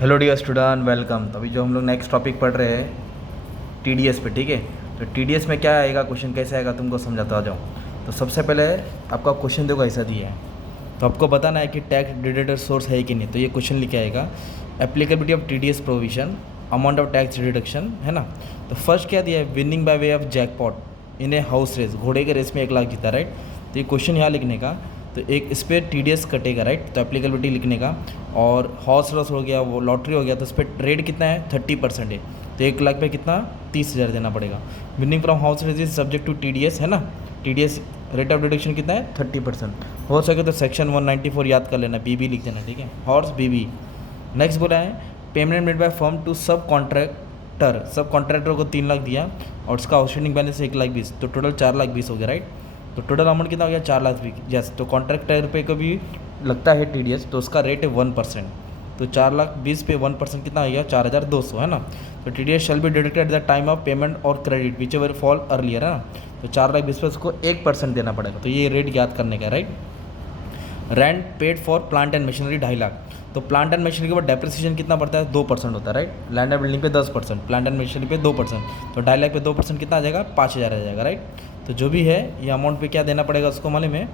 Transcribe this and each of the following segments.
Hello dear student, welcome. तो अभी जो हम लोग नेक्स्ट टॉपिक पढ़ रहे हैं टीडीएस पे, ठीक है। तो टीडीएस में क्या आएगा, क्वेश्चन कैसे आएगा तुमको समझाता आ जाऊँ। तो सबसे पहले आपका क्वेश्चन देखो ऐसा दिया है, तो आपको बताना है कि टैक्स डिडक्टेड सोर्स है कि नहीं। तो ये क्वेश्चन लिखा आएगा, applicability of TDS provision, amount of tax deduction, है ना। तो फर्स्ट क्या दिया है, winning by way of jackpot in a horse race, घोड़े के रेस में 1 लाख जीता, राइट। तो ये क्वेश्चन यहाँ लिखने का, तो एक इस पर टीडीएस कटेगा, राइट। तो एप्लीकेबिलिटी लिखने का, और हॉर्स रेस हो गया, वो लॉटरी हो गया, तो उस पर रेट कितना है, 30% है। तो 1 लाख पे कितना, 30,000 देना पड़ेगा। Winning from horse race is subject to TDS, है ना। टीडीएस रेट ऑफ डिडक्शन कितना है, 30%। हो सके तो सेक्शन 194 याद कर लेना, बीबी लिख देना, ठीक है, हॉर्स बीबी। नेक्स्ट बोला है, payment made by firm to sub contractor, sub contractor को 3 लाख दिया और उसका आउटस्टैंडिंग बैलेंस 1,20,000, तो टोटल 4,20,000 हो गया, राइट। तो टोटल अमाउंट कितना हो गया, 4,20,000। जैसे तो कॉन्ट्रैक्टर पे को भी लगता है टीडीएस, तो उसका रेट है 1%। तो 4,20,000 पे 1% कितना आ गया, 4,200, है ना। तो TDS shall be deducted at the time of payment और credit whichever fall earlier, है ना। तो 4,20,000 पे उसको 1% देना पड़ेगा। तो ये रेट याद करने का, right. Rent paid for plant and machinery 2.5 lakh. तो प्लांट एंड मशीनरी के ऊपर डेप्रिसिएशन कितना पड़ता है, 2% होता है, राइट। लैंड एंड बिल्डिंग पे 10%, प्लांट एंड मशीनरी पे 2%। तो 2.5 लाख पे 2% कितना आ जाएगा, 5,000 आ जाएगा, राइट। तो जो भी है ये अमाउंट पे क्या देना पड़ेगा उसको मालूम है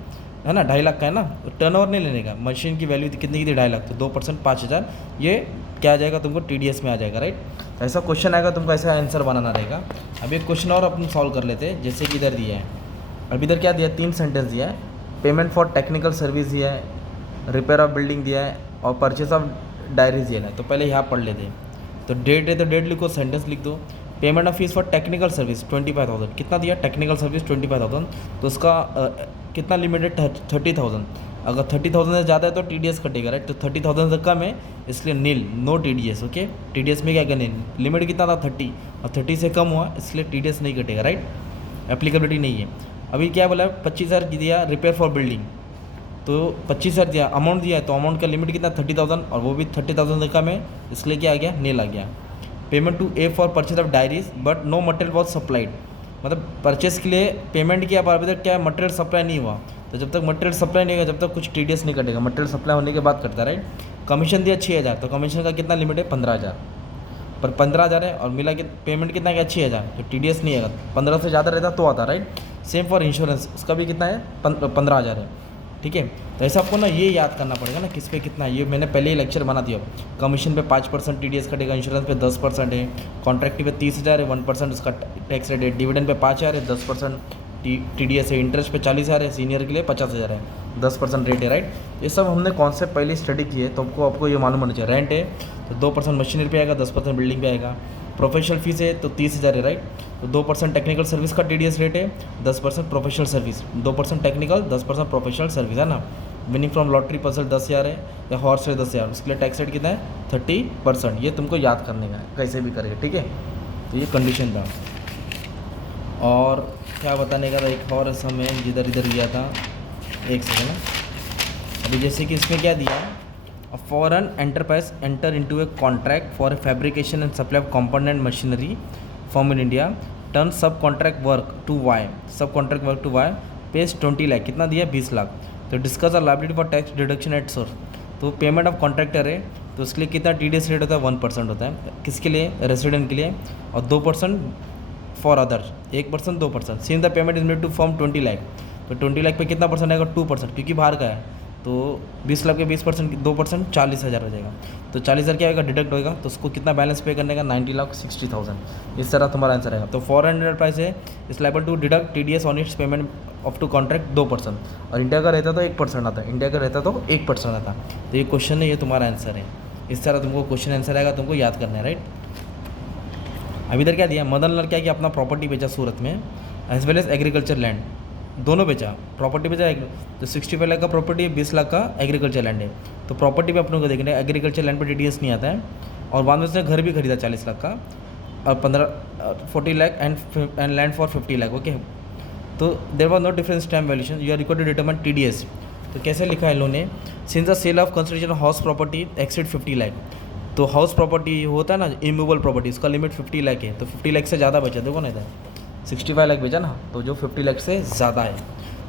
ना, 2.5 लाख का है ना। तो टर्न ओवर नहीं लेने का, मशीन की वैल्यू कितनी की थी, 2.5 लाख, तो 2% 5,000, ये क्या आ जाएगा तुमको, टीडीएस में आ जाएगा, राइट। तो ऐसा क्वेश्चन आएगा, तुमको ऐसा आंसर बनाना रहेगा। अब एक क्वेश्चन और अपन सॉल्व कर लेते हैं, जैसे कि इधर दिया है। अब इधर क्या दिया है, 3 सेंटेंस दिया है। पेमेंट फॉर टेक्निकल सर्विस दिया है, रिपेयर ऑफ बिल्डिंग दिया है, और परचेस ऑफ डायरीज दिया है। तो पहले यहाँ पढ़ लेते हैं। तो डेट है तो डेट लिखो, सेंटेंस लिख दो। Payment of fees for technical service 25,000, कितना दिया, टेक्निकल सर्विस 25,000। तो उसका कितना लिमिट है, 30,000। अगर 30,000 से ज़्यादा है तो टीडीएस कटेगा, राइट। तो 30,000 से कम है इसलिए नील, नो टीडीएस, ओके। टीडीएस में क्या करने, लिमिट कितना था, 30, और 30 से कम हुआ इसलिए टीडीएस नहीं कटेगा, राइट। एप्लीकेबिलिटी नहीं है। अभी क्या बोला, 25,000 दिया रिपेयर फॉर बिल्डिंग, तो 25,000 दिया, अमाउंट दिया है, तो अमाउंट का लिमिट कितना, 30,000, और वो भी 30,000 से कम है इसलिए क्या आ गया, नील आ गया। Payment to a for purchase of diaries but no material was supplied, मतलब परचेस के लिए पेमेंट किया पर अभी तक क्या मटेरियल सप्लाई नहीं हुआ। तो जब तक मटेरियल सप्लाई नहीं होगा जब तक कुछ टीडीएस नहीं कटेगा, मटेरियल सप्लाई होने के बाद कटता, राइट। कमीशन दिया 6,000, तो कमीशन का कितना लिमिट है, 15,000, पर 15,000 है और मिला कि पेमेंट कितना क्या, 6,000, तो टीडीएस नहीं आएगा। 15 से ज़्यादा रहता तो आता, राइट। सेम फॉर इंश्योरेंस, उसका भी कितना है, 15,000 है, ठीक है। तो ऐसा आपको ना ये याद करना पड़ेगा ना, किस पे कितना है। ये मैंने पहले ही लेक्चर बना दिया। कमीशन पे 5% टीडीएस कटेगा, इंश्योरेंस पे 10% है, कॉन्ट्रैक्ट पे 30,000 है, 1% उसका टैक्स रेट है, डिविडेंड पे 5,000 है, 10% टीडीएस है, इंटरेस्ट पे 40,000 है, सीनियर के लिए 50,000 है, 10% रेट है, राइट। ये सब हमने कॉन्सेप्ट पहले स्टडी किए, तो आपको ये मालूम होना चाहिए। रेंट है तो 2% मशीनरी पे आएगा, 10% बिल्डिंग पे आएगा। प्रोफेशनल फीस है तो 30,000 है, राइट। तो 2% टेक्निकल सर्विस का टीडीएस रेट है, 10% professional service, 2% technical, 10% professional service, है ना। विनिंग फ्रॉम लॉटरी पजल 10,000 है, या हॉर्स है 10,000, उसके लिए टैक्स रेट कितना है, 30%। ये तुमको याद करने का है, कैसे भी करेगा, ठीक है। तो ये कंडीशन था। और क्या बताने का था, एक और समय जिधर इधर गया था, एक सेकेंड ना। अभी जैसे कि इसमें क्या दिया, a foreign enterprise enter into a contract for a fabrication and supply of component machinery firm in India, turn sub contract work to y, sub contract work to y, pays 20 lakh, कितना दिया, 20 लाख। तो discuss the liability for tax deduction at source, तो payment of contractor है, तो उसके लिए कितना TDS rate होता है, 1% होता है, किसके लिए, रेसिडेंट के लिए, और 2% for others, 1% 2%। Since the payment is made to firm 20 lakh, तो 20 लाख पे कितना परसेंट आएगा, 2%, क्योंकि बाहर का है। तो 20 लाख के 20%, 2%, 40,000 हो जाएगा। तो 40,000 क्या आएगा, डिडक्ट होएगा, तो उसको कितना बैलेंस पे करने का, 90,60,000। इस तरह तुम्हारा आंसर आएगा। तो फॉरेन एंटरप्राइज है is liable to deduct TDS on its payment of to contract 2%, और इंडिया का रहता तो 1% आता, इंडिया का रहता तो 1% आता। तो ये क्वेश्चन है, ये तुम्हारा आंसर है। इस तरह तुमको क्वेश्चन आंसर आएगा, तुमको याद करना है, राइट। अभी इधर क्या दिया, मदन लाल क्या किया, अपना प्रॉपर्टी बेचा सूरत में, as well as agriculture land, दोनों बेचा, प्रॉपर्टी बेचा, तो 65 लाख का प्रॉपर्टी है, 20 लाख का एग्रीकल्चर लैंड है। तो प्रॉपर्टी पे अपनों को देखना है, एग्रीकल्चर लैंड पे टीडीएस नहीं आता है। और बाद में उसने घर भी खरीदा 40 लाख का, और 40 lakh and land for 50 lakh, okay. तो there was no difference time valuation, you are required to determine TDS. तो कैसे लिखा है इन्होंने, since the sale of consideration house property exceed 50 lakh, तो हाउस प्रॉपर्टी होता है ना, इमूवेबल प्रॉपर्टी, उसका लिमिट 50 लाख है, तो 50 लाख से ज़्यादा बचा, देखो ना इधर 65 लाख बेचा ना, तो जो 50 लाख से ज़्यादा है,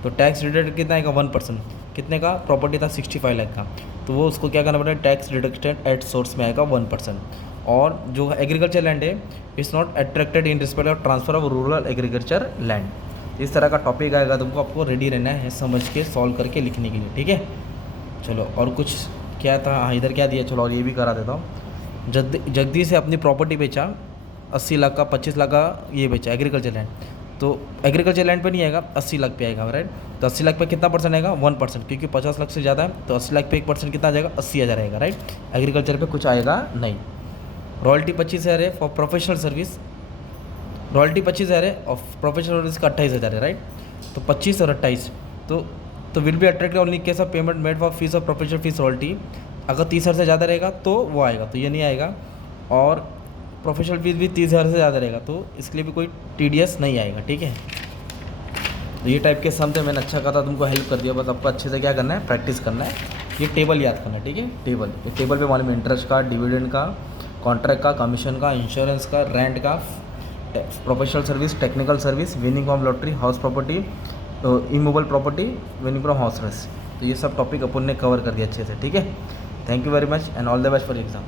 तो टैक्स रिलेटेड कितना आएगा, 1%। कितने का प्रॉपर्टी था 65 लाख का, तो वो उसको क्या करना पड़ेगा, टैक्स डिडक्शन एट सोर्स में आएगा 1%। और जो एग्रीकल्चर लैंड है is not attracted in respect of transfer of rural agriculture land. इस तरह का टॉपिक आएगा तुमको, आपको रेडी रहना है समझ के सॉल्व करके लिखने के लिए, ठीक है। चलो और कुछ क्या था, हाँ इधर क्या दिया, चलो और ये भी करा देता हूँ। जगदीश से अपनी प्रॉपर्टी बेचा 80 लाख का, 25 लाख का ये बेचा एग्रीकल्चर लैंड, तो एग्रीकल्चर लैंड पे नहीं आएगा, 80 लाख पे आएगा, राइट। तो 80 लाख पे कितना परसेंट आएगा, 1%, क्योंकि 50 लाख से ज़्यादा है, तो 80 लाख पे 1% कितना आ जाएगा, 80,000 आएगा, राइट। एग्रीकल्चर पे कुछ आएगा नहीं। रॉयल्टी 25,000 है फॉर प्रोफेशनल सर्विस, रॉयल्टी 25,000 है और प्रोफेशनल सर्विस का 28,000 है, राइट। तो 25 और 28 तो will be attract only case of payment made for fees of professional fees royalty. अगर 30,000 से ज़्यादा रहेगा तो वो आएगा, तो ये नहीं आएगा। और प्रोफेशनल फीस भी 30,000 से ज़्यादा रहेगा, तो इसके लिए भी कोई TDS नहीं आएगा, ठीक है। तो ये टाइप के सम थे, मैंने अच्छा कहा था, तुमको हेल्प कर दिया, बस आपको अच्छे से क्या करना है, प्रैक्टिस करना है, ये टेबल याद करना है, ठीक है। ये टेबल पे मालूम है इंटरेस्ट का, डिविडेंड का, कॉन्ट्रैक्ट का, कमीशन का, इंश्योरेंस का, रेंट का, professional service, technical service, winning from lottery, house property, immovable property, winning from house rent. तो ये सब टॉपिक अपन ने कवर कर दिया अच्छे से, ठीक है। Thank you very much and all the best for exam.